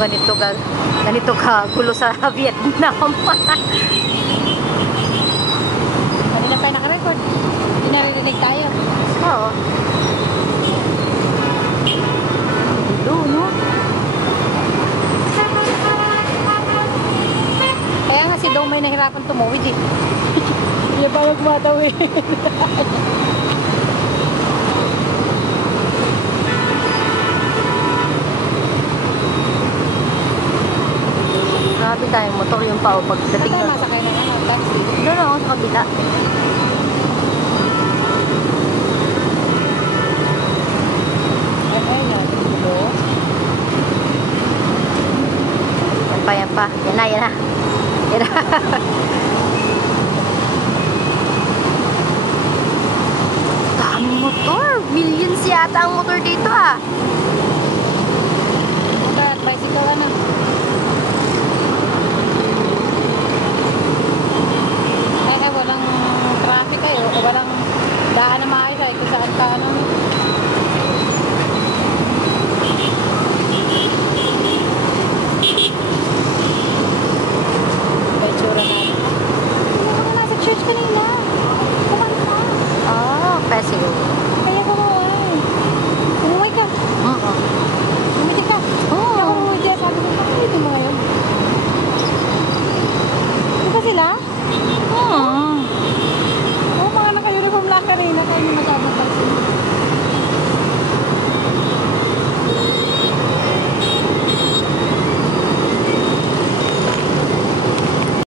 ganito ka gulo sa Vietnam. Kanina pa yung nakarecord. Hindi naririnig tayo. Oo. Gulo, no? Kaya nga si Dong may nahirapan tumuwid eh. Hindi pa magmatawid. Grabe tayong motor yung pa o pagdating Saan tayo na. masakay na naman? Taxi. Doon ako sa kabila. Okay, natin dito. Yan pa, yan pa. Yan na, yan na. Yan na. Daming motor. Millions yata ang motor dito ah.